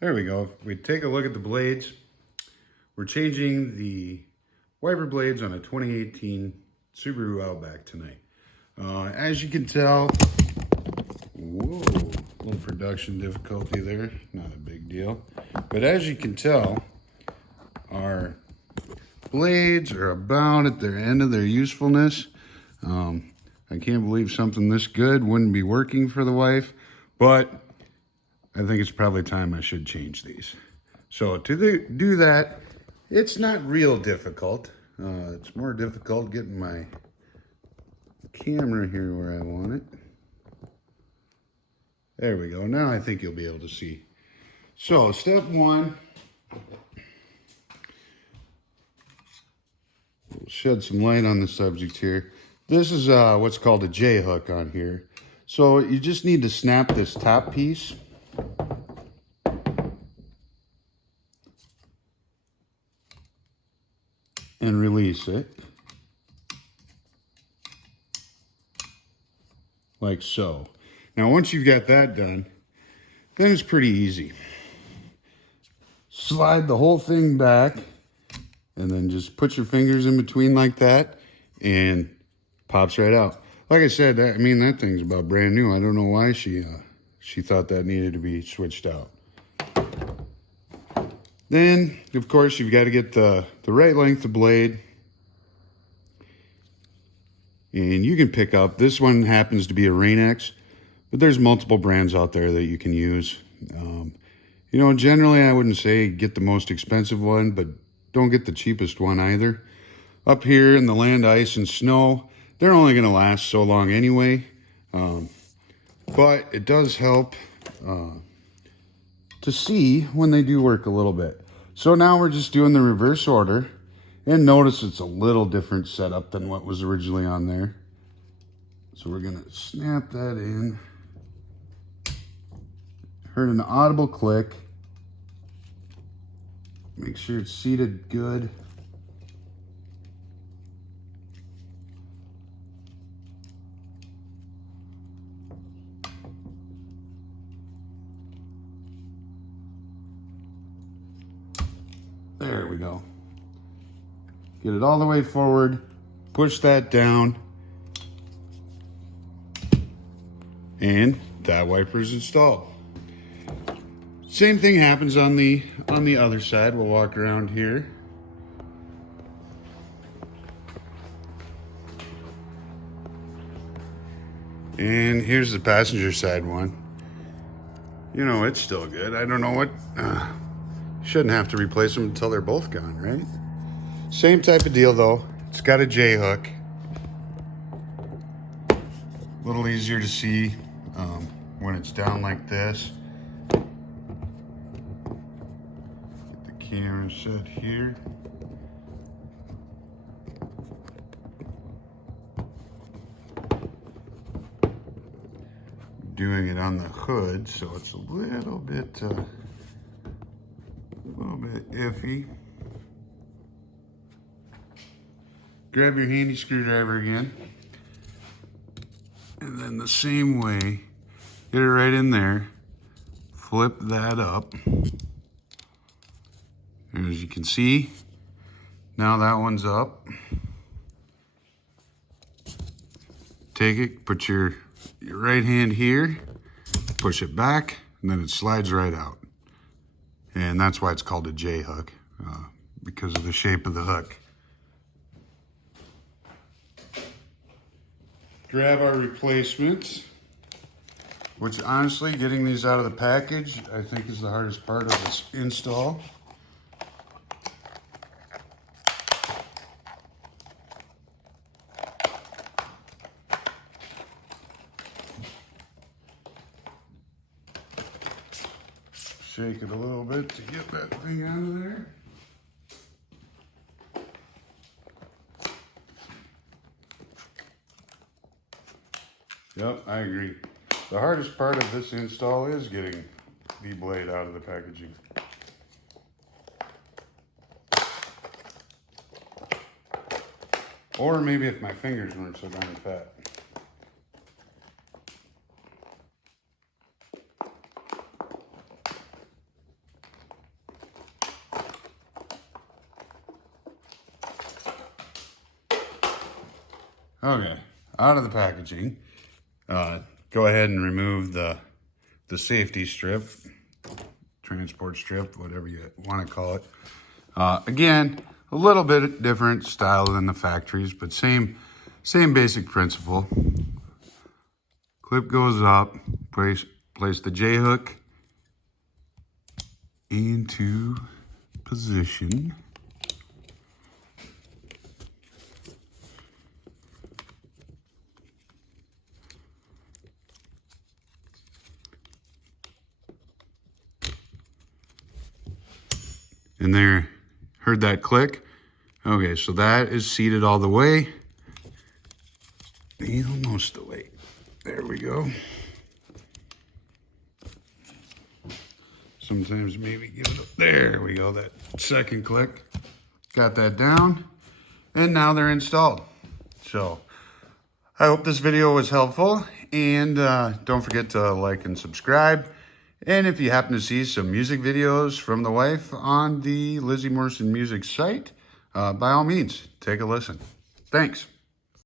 There we go. If we take a look at the blades, we're changing the wiper blades on a 2018 Subaru Outback tonight. As you can tell, whoa, a little production difficulty there, not a big deal. But as you can tell, our blades are about at their end of their usefulness. I can't believe something this good wouldn't be working for the wife, but I think it's probably time I should change these. So to do that, it's not real difficult. It's more difficult getting my camera here where I want it. There we go. Now I think you'll be able to see. So step one, we'll shed some light on the subject here. This is what's called a J-hook on here. So you just need to snap this top piece. And release it. Like so. Now once you've got that done, then it's pretty easy. Slide the whole thing back and then just put your fingers in between like that and pops right out. Like I said, that thing's about brand new. I don't know why she thought that needed to be switched out. Then, of course, you've got to get the right length of blade. And you can pick up, this one happens to be a Rain-X, but there's multiple brands out there that you can use. You know, generally I wouldn't say get the most expensive one, but don't get the cheapest one either. Up here in the land, ice, and snow, they're only going to last so long anyway. But it does help to see when they do work a little bit. So now we're just doing the reverse order, and notice it's a little different setup than what was originally on there. So we're gonna snap that in. Heard an audible click. Make sure it's seated good. There we go. Get it all the way forward, push that down, and that wiper is installed. Same thing happens on the other side. We'll walk around here. And here's the passenger side one. You know, it's still good. I don't know what... shouldn't have to replace them until they're both gone, right? Same type of deal though. It's got a J-hook. A little easier to see when it's down like this. Get the camera set here. Doing it on the hood, so it's a little bit iffy. Grab your handy screwdriver again. And then the same way, get it right in there. Flip that up. And as you can see, now that one's up. Take it, put your right hand here, push it back, and then it slides right out. And that's why it's called a J-hook, because of the shape of the hook. Grab our replacements, which honestly, getting these out of the package, I think is the hardest part of this install. Shake it a little bit to get that thing out of there. Yep, I agree. The hardest part of this install is getting the blade out of the packaging. Or maybe if my fingers weren't so darn fat. Okay, out of the packaging. Go ahead and remove the safety strip, transport strip, whatever you want to call it. Again, a little bit different style than the factories, but same basic principle. Clip goes up, place the J-hook into position. And there, heard that click? Okay, so that is seated all the way. Almost the way. There we go. Sometimes maybe give it up. There we go, that second click. Got that down. And now they're installed. So, I hope this video was helpful. And don't forget to like and subscribe. And if you happen to see some music videos from the wife on the Lizzie Morrison Music site, by all means, take a listen. Thanks.